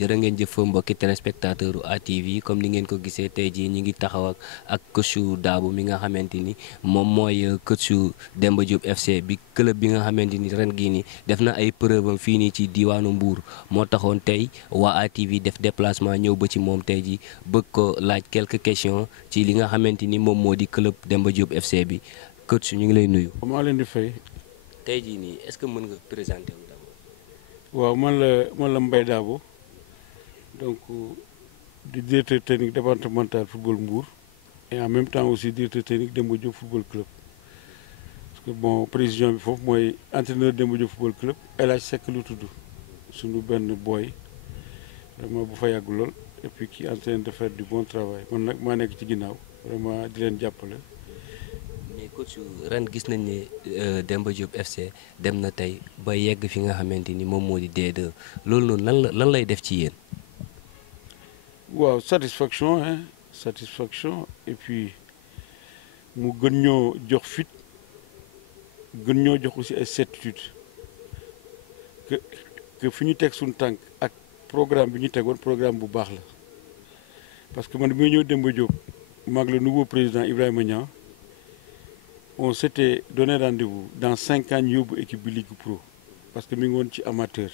jërë ngeen jëf mbokki téléspectateur u ATV comme ni ngeen ko gisee tey jii ñi ngi taxaw ak coachu Dabo mi nga xamante ni moom mooy coachu Demba Diop FC bi club bi nga xamante ni ren gii nii def na ay preuve am fii nii ci diwaanu Mbour moo taxoon tey waa ATV def déplacement ñëw ba ci moom tey jii bëgg ko laaj quelques questions ci li nga xamante ni moom moo di club Demba Diop FC bi coach ñu ngi lay nuyu. maa leen di fay. tey jii nii est-ce que mën nga présenter wu d'abord. waaw man la Mbaye Dabo donc di directeur technique départemental football Mbour et en même temps aussi directeur technique Demba Diop football club parce que bon président bi foofu mooy entraîneur Demba Diop football club El Hadj Seck lu tudd suñu benn boy vraiment bu fa yàgg lool et puis qui est en train de faire du bon travail man nag maa nekk ci ginnaaw vraiment di leen jàppale. mais coach ren gis nañ ne Demba Diop FC dem na tey ba yegg fi nga xamante ni moom moo di D2 loolu noonu lan lay def ci yéen. waaw satisfaction hein satisfaction et puis mu gën ñoo jox fit gën ñoo jox aussi ay certitude que fi ñu teg suñu tànk ak programme bi ñu tegoon programme bu baax la parce que man bi may ñëw Demba Diop maag le nouveau président Ibrahima Niang on s'était donné rendez-vous dans 5 ans ñu yóbbu équipe bi Ligue Pro parce que mi ngi woon ci amateur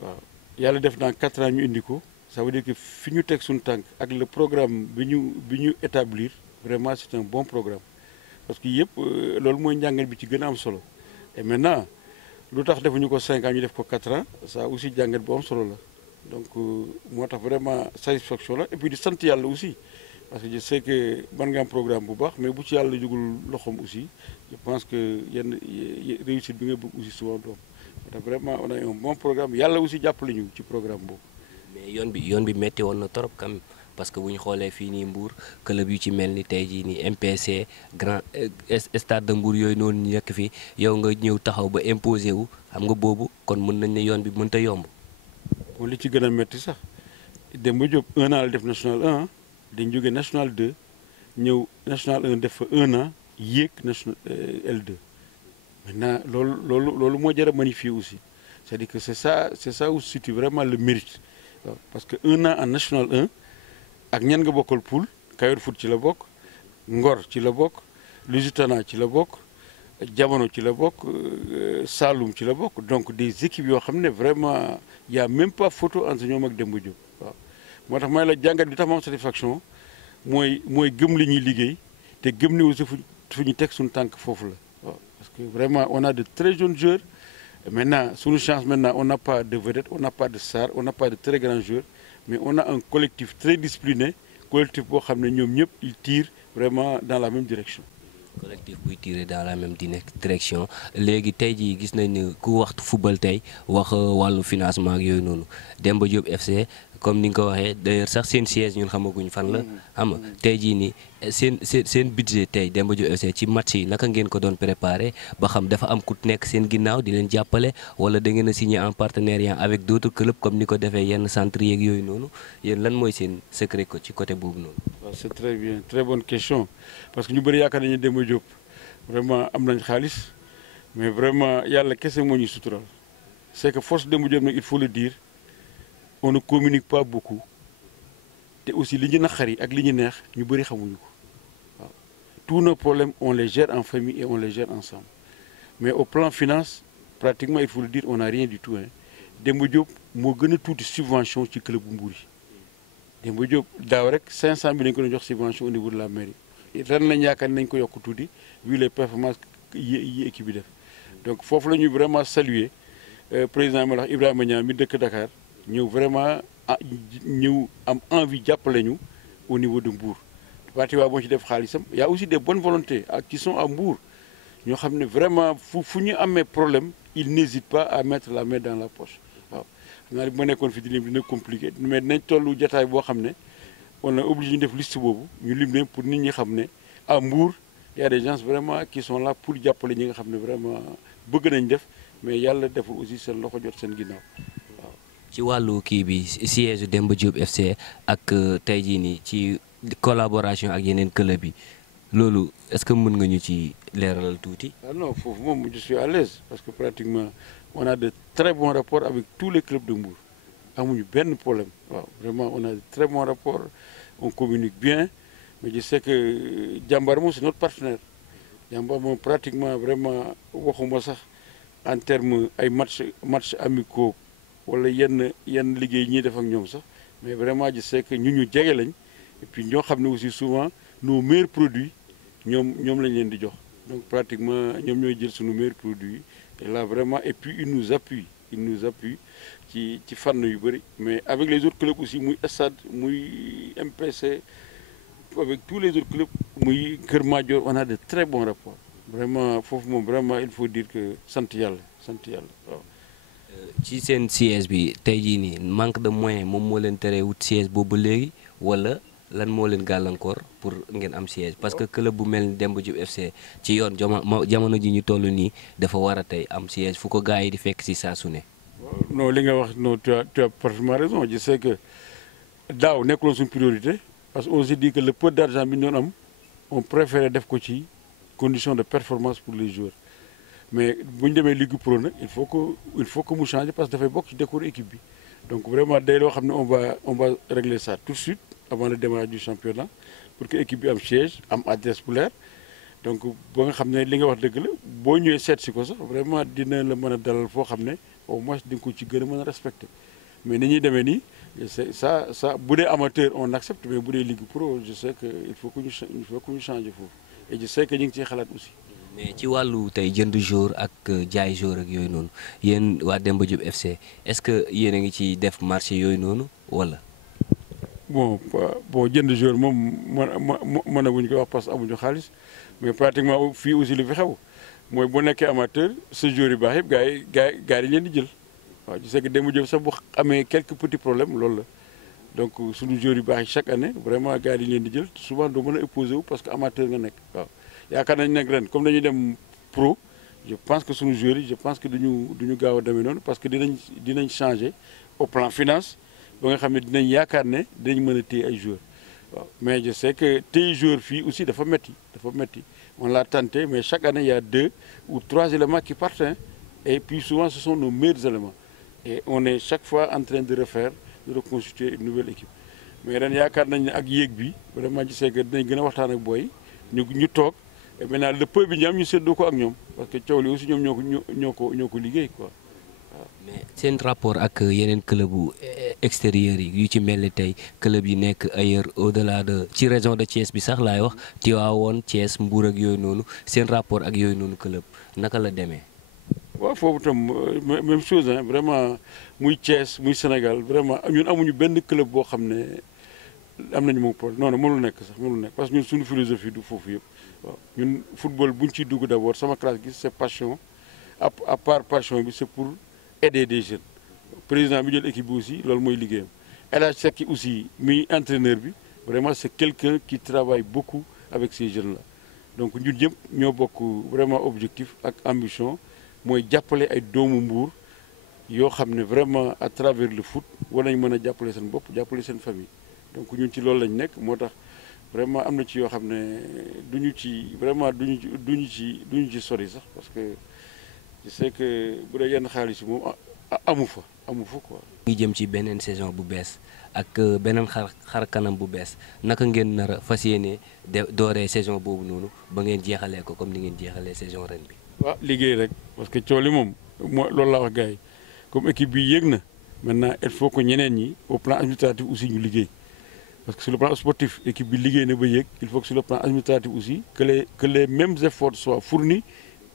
waaw yàlla def dans 4 ans ñu indi ko. Ça veut dire que fi ñu teg suñu tànk ak le programme bi ñu établir vraiment c'est un bon programme parce que yëpp loolu mooy njàngat bi ci gën a am solo et maintenant lu tax defuñu ko 5 ans ñu def ko 4 ans ça aussi jàngat bu am solo la donc moo tax vraiment satisfaction la et puis di sant yàlla aussi parce que je sais que mën nga am programme bu baax mais bu ci yàlla jugul loxoom aussi je pense que yenn réussite bi nga bëgg aussi souvent doom moo tax vraiment on a un bon programme yàlla aussi jàppale ñu ci programme boobu. mais yoon bi metti woon na trop kam parce que bu ñu xoolee fii nii Mbour club yu ci mel ni tey jii nii MPC grand stade de Mbour yooyu noonu ñu nekk fi yow nga ñëw taxaw ba imposé wu xam nga boobu kon mën nañ ne yoon bi mënta yomb. bon li ci gën a metti sax Demba Diop 1 an la def national 1 dañ jógee national 2 ñëw national 1 def fa 1 an yéeg national L2 maintenant loolu moo jar a magnifier aussi c'est-à-dire que c'est ça où se situe vraiment le mérite. waaw parce que 1 an en national 1 ak ñan nga bokkal poule Kayor Foot ci la bokk Ngor ci la bokk Lusitana ci la bokk Jamono ci la bokk Saloum ci la bokk donc des équipes yoo xam ne vraiment y a même pas photo entre ñoom ak Demba Diop waaw moo tax may la jàngat bi tax ma am satisfaction mooy gëm li ñuy liggéey te gëm ni aussi fu ñu teg suñu tànk foofu la waaw parce que vraiment on a de très jeunes joueurs. Maintenant, sous nos chances, maintenant, on n'a pas de vedettes, on n'a pas de stars, on n'a pas de très grands joueurs, mais on a un collectif très discipliné, collectif boo xam ne ñoom ñëpp ils tirent vraiment dans la même direction. collectif buy tirer dans la même direction léegi tey jii gis nañ ne ku waxtu football tey wax wàllu financement ak yooyu noonu Demba Diop FC comme ni nga ko waxee d'ailleurs sax seen siège ñun xamaguñ fan la xam nga tey jii nii seen budget tey Demba Diop FC ci match yi naka ngeen ko doon préparé ba xam dafa am ku nekk seen ginnaaw di leen jàppale wala da ngeen a signé en partenariat avec d'autres clubs comme ni ko defee yenn centres yeeg yooyu noonu yéen lan mooy seen secret ko ci côté boobu noonu. waaw c'est très bien très bonne question parce que ñu bëri yaakaar nañu Demba Diop vraiment am nañ xaalis mais vraiment yàlla kese moo ñu sutural c'est que force Demba Diop nag il faut le dire on ne communique pas beaucoup te aussi li ñu naqari ak li ñu neex ñu bëri xamuñu ko waaw tous nos problèmes on les gère en famille et on les gère ensemble mais au plan finance pratiquement il faut le dire on n'a rien du tout hein Demba Diop moo gën a tuuti subvention ci club bu Mbour yi Demba Diop daaw rek 500 000 lañu ko doon jox subvention au niveau de la mairie ren lañ yaakaar nañ ko yokk tuuti vu les performances yi équipe bi def donc foofu la ñuy vraiment saluer président ma wax Ibrahima Niang mi dëkk Dakar ñëw vraiment ñëw am envie jàppale ñu au niveau de Mbour parti waa moo ci def xaalisam y a aussi des bonnes volontés qui sont à Mbour ñoo xam ne vraiment fu ñu amee problème ils n'hésitent pas à mettre la main dans la poche waaw xam naa ne bu ma nekkoon fi di lim dina compliqué mais dinañ tollu jotaay boo xam ne on est obligé ñu def liste boobu ñu lim leen pour nit ñi xam ne à Mbour y a des gens vraiment qui sont là pour jàppale ñi nga xam ne vraiment bëgg nañ def mais yàlla deful aussi seen loxo jot seen ginnaaw waaw. ci wàllu kii bi siège Demba Diop FC ak tey jii nii ci collaboration ak yeneen club yi loolu est-ce que mën nga ñu ci leeralal tuuti. ah non foofu moom je suis à l'aise parce que pratiquement on a de très bons rapports avec tous les clubs de Mbour amuñu benn problème waaw vraiment on a de très bons rapports on communique bien mais je sais que Jambar moom c'est notre partenaire Jambar moom pratiquement vraiment waxuma sax en terme ay match amicaux wala yenn liggéey ñuy def ak ñoom sax mais vraiment je sais que ñu jege lañ et puis ñoo xam ne aussi souvent nos meilleurs produits ñoom lañ leen di jox donc pratiquement ñoom ñooy jël suñu meilleurs produits et là vraiment et puis ils nous appuient ci fànn yu bëri mais avec les autres clubs aussi muy Stade muy MPC avec tous les autres clubs muy Kër Madior on a de très bons rapports vraiment foofu moom vraiment il faut dire que sant yàlla waaw. ci seen siège bi tey jii nii manque de moyens moom moo leen teree wut siège boobu ba léegi wala lan moo leen gàllankoor pour ngeen am siège parce que club bu mel ni Demba Diop FC ci yoon jamono ji ñu toll nii dafa war a tey am siège fu ko gars yi di fekk si saa su ne. non li nga wax non tu as parfaitement raison je sais que daaw nekkuloon suñu priorité parce que on s'est dit que le peu d'argent bi ñu doon am on préférait def ko ci condition de performance pour les joueurs mais bu ñu demee Ligue Pro nag il faut que mu changer parce que dafay bokk ci décor équipe bi donc vraiment day loo xam ne on va régler ça tout de suite avant le démarrage du championnat pour que équipe bi am siège am adresse bu leer donc ba nga xam ne li nga wax dëgg la boo ñëwee seet si ko sax vraiment dina la mën a dalal foo xam ne au moins di nga ko ci gën a mën a respecter mais ni ñuy demee nii c'est ça bu dee amateur on accepte mais bu dee Ligue Pro je sais que il faut que ñu changer foofu et je sais que ñu ngi ciy xalaat aussi. mais ci wàllu tey jënd jour ak jaay jour ak yooyu noonu yéen waa Demba Diop FC est-ce que yéen a ngi ci def marché yooyu noonu wala. bon jënd jour moom mën a wuñ ko wax parce que amuñu xaalis mais pratiquement fii aussi li fi xew mooy bu nekkee amateur sa jour yu baax yëpp gars yi leen di jël waaw je sais que Demba Diop sax bu amee quelques petits problèmes loolu la donc suñu jour yu baax yi chaque année vraiment gars yi leen di jël souvent doo mën a opposé wu parce que amateur nga nekk waaw yaakaar nañ nag ren comme dañuy dem pro je pense que suñu joueurs yi je pense que duñu gaaw a demee noonu parce que dinañ changer au plan finance ba nga xam ne dinañ yaakaar ne dinañ mën a téye ay joueurs waaw mais je sais que téye joueurs fii aussi dafa metti on l'a tenté mais chaque année il y a 2 ou 3 éléments qui partent et puis souvent ce sont nos meilleurs éléments et on est chaque fois en train de reconstituer une nouvelle équipe mais ren yaakaar nañ ne ak yéeg bi vraiment je sais que dinañ gën a waxtaan ak booy ñu toog et maintenant le peu bi ñu am ñu séddoo ko ak ñoom parce que coow li aussi ñoom ñoo ko liggéey quoi. mais seen rapport ak yeneen club bu extérieur yi yu ci mel ni tey club yi nekk ailleurs au-delà de ci région de Thiès bi sax laay wax Tivaouane Thiès Mbour ak yooyu noonu seen rapport ak yooyu noonu club naka la demee. waaw foofu tam même chose vraiment muy Thiès muy Sénégal vraiment ñun amuñu benn club boo xam ne am nañu moom problème non mënul nekk parce que ñun suñu philosophie du foofu yëpp waaw ñun football buñ ciy dugg d'abord sama classe gi c'est passion à part passion bi c'est pour aider des jeunes président bi jël équipe bi aussi loolu mooy liggéeyam El Hadj Seck aussi muy entraîneur bi vraiment c'est quelqu'un qui travaille beaucoup avec ces jeunes là donc ñun ñëpp ñoo bokk vraiment objectif ak ambition mooy jàppale ay doomu Mbour yoo xam ne vraiment à travers le foot war nañ mën a jàppale seen bopp jàppale seen famille donc ñun ci loolu lañ nekk moo tax vraiment am na ci yoo xam ne duñu ci duñu ci sori sax parce que je sais que bu dee yenn xaalis yi moom amu fa quoi. ngi jëm ci beneen saison bu bees ak beneen xar kanam bu bees naka ngeen nar a fas yéene dooree saison boobu noonu ba ngeen jeexalee ko comme ni ngeen jeexalee saison ren bi. waaw liggéey rek parce que coow li moom loolu laa wax gars yi comme équipe bi yéeg na maintenant il faut que ñeneen ñi au plan administratif aussi ñu liggéey parce que sur le plan sportif équipe bi liggéey na ba yéeg il faut que sur le plan administratif aussi que les mêmes efforts soient fournis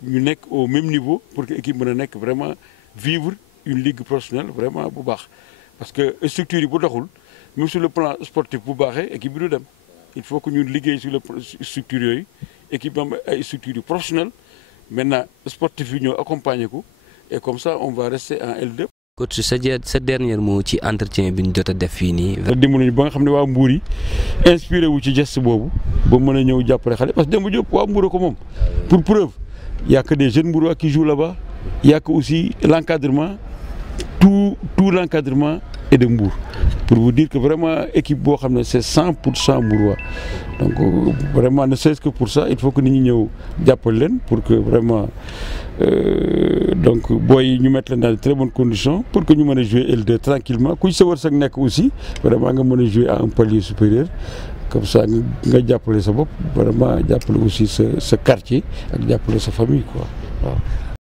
ñu nekk au même niveau pour que équipe mën a nekk vraiment vivre une ligue professionnelle vraiment bu baax parce que structure yi bu doxul même sur le plan sportif bu baaxee équipe bi du dem il faut que ñu liggéey sur le structure yooyu équipe am ay structures yu professionnelles maintenant sportif yi ñoo accompagner ko et comme ça on va rester en L2. coach sa dernier mot ci entretien bi ñu jot a def fii nii. dimbali ba nga xam ne waa Mbour yi inspiré wu ci geste boobu ba mën a ñëw jàppale xale parce que Demba Diop waa Mbour ko moom pour preuve il y a que des jeunes Mbourois qui jouent là-bas il y a que aussi l'encadrement tout l'encadrement et de Mbour. Pour vous dire que vraiment, équipe boo xam ne c'est 100% Mbourois. Donc vraiment, ne serait-ce que pour ça, il faut que nous ñëw jàppale leen pour que vraiment donc booy ñu mettre leen dans de très bonnes conditions pour que ñu mën a jouer L2 tranquillement ku ci sa wërsëg nekk aussi vraiment nga mën a jouer à un palier supérieur. Comme ça nga jàppale sa bopp vraiment jàppale aussi sa quartier ak jàppale sa famille quoi waaw.